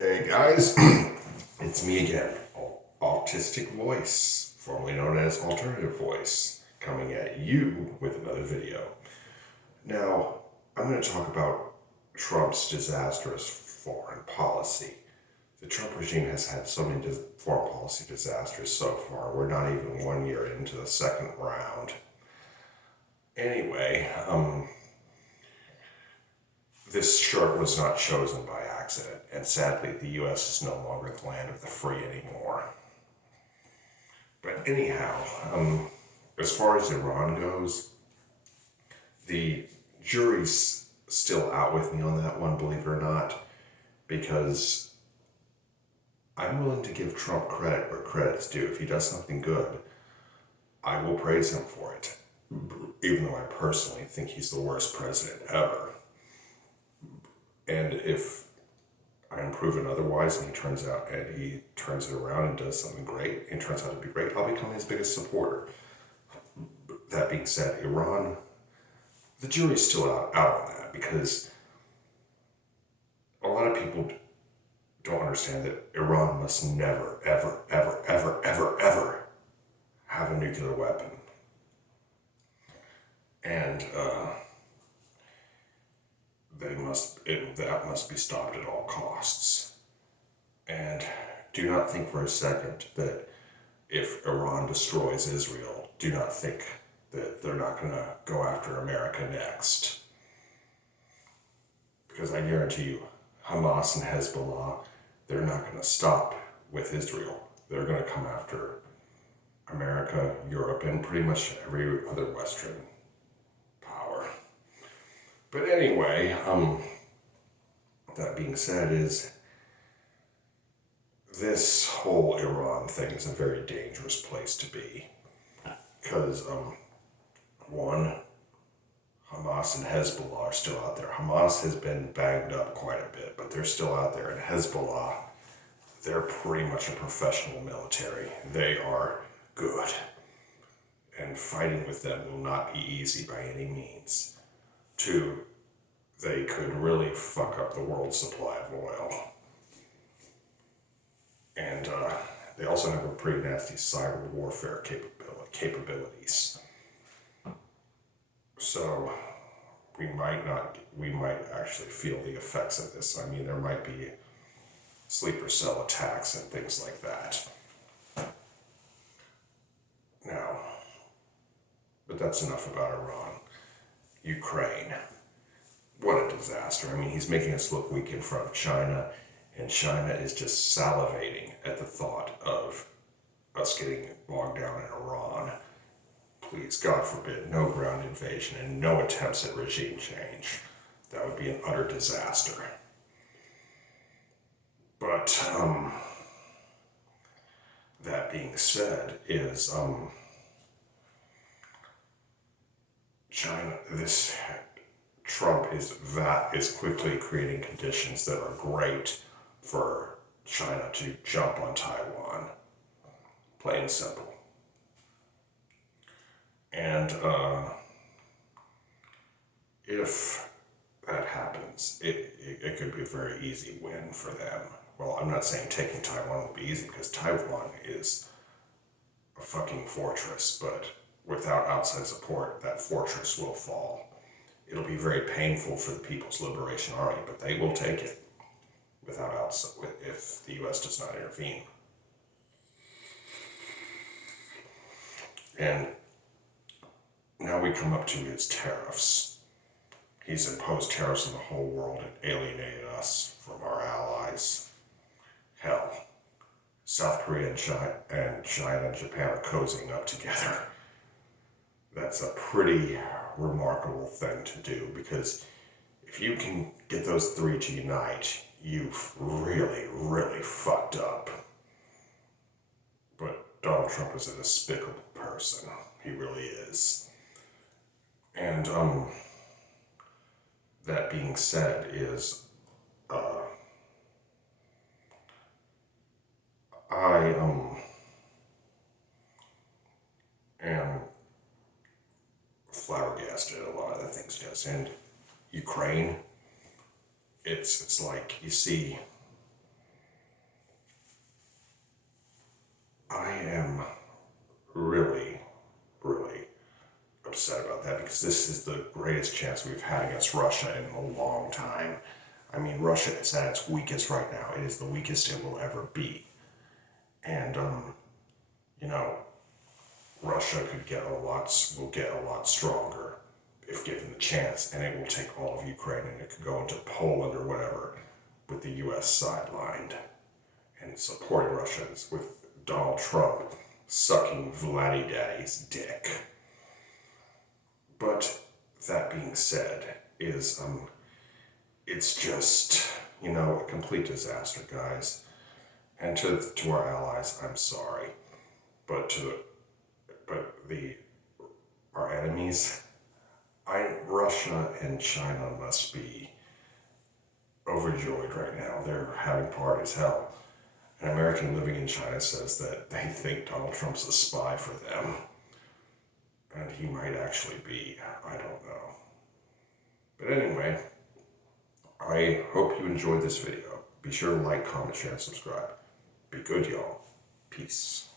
Hey guys, it's me again, Autistic Voice, formerly known as Alternative Voice, coming at you with another video. Now, I'm going to talk about Trump's disastrous foreign policy. The Trump regime has had so many foreign policy disasters so far. We're not even 1 year into the second round. Anyway, this short was not chosen by accident, and sadly, the U.S. is no longer the land of the free anymore. But anyhow, as far as Iran goes, the jury's still out with me on that one, believe it or not, because I'm willing to give Trump credit where credit's due. If he does something good, I will praise him for it, even though I personally think he's the worst president ever. And if I am proven otherwise and he turns it around and does something great and turns out to be great, I'll become his biggest supporter. That being said, Iran, the jury's still out on that, because a lot of people don't understand that Iran must never, ever, ever, ever, ever, ever have a nuclear weapon. And that must be stopped at all costs. And do not think for a second that if Iran destroys Israel, do not think that they're not going to go after America next. Because I guarantee you, Hamas and Hezbollah, they're not going to stop with Israel. They're going to come after America, Europe, and pretty much every other Western power. But anyway, that being said, is this whole Iran thing is a very dangerous place to be. Because, one, Hamas and Hezbollah are still out there. Hamas has been banged up quite a bit, but they're still out there. And Hezbollah, they're pretty much a professional military. They are good. And fighting with them will not be easy by any means. Two, they could really fuck up the world's supply of oil. And they also have a pretty nasty cyber warfare capabilities. So we might actually feel the effects of this. I mean, there might be sleeper cell attacks and things like that. Now, but that's enough about Iran. Ukraine. What a disaster. I mean, he's making us look weak in front of China, and China is just salivating at the thought of us getting bogged down in Iran. Please, God forbid, no ground invasion and no attempts at regime change. That would be an utter disaster. But, that being said, is, Trump is quickly creating conditions that are great for China to jump on Taiwan. Plain and simple. And if that happens, it could be a very easy win for them. Well, I'm not saying taking Taiwan will be easy, because Taiwan is a fucking fortress, but without outside support, that fortress will fall. It'll be very painful for the People's Liberation Army, but they will take it if the U.S. does not intervene. And now we come up to his tariffs. He's imposed tariffs on the whole world and alienated us from our allies. Hell, South Korea and China and Japan are cozying up together. That's a pretty remarkable thing to do, because if you can get those three to unite, you've really, really fucked up. But Donald Trump is a despicable person. He really is. And, that being said, is, I, am flabbergasted at a lot of the things he does. And Ukraine, it's like, you see, upset about that because this is the greatest chance we've had against Russia in a long time. I mean, Russia is at its weakest right now. It is the weakest it will ever be. And, you know, Russia will get a lot stronger if given the chance, and it will take all of Ukraine and it could go into Poland or whatever with the US sidelined and supporting Russians with Donald Trump sucking Vladdy Daddy's dick. But that being said, it's just, you know, a complete disaster, guys. And to our allies, I'm sorry, but our enemies, Russia and China must be overjoyed right now. They're having party as hell. An American living in China says that they think Donald Trump's a spy for them. And he might actually be, I don't know. But anyway, I hope you enjoyed this video. Be sure to like, comment, share, and subscribe. Be good, y'all. Peace.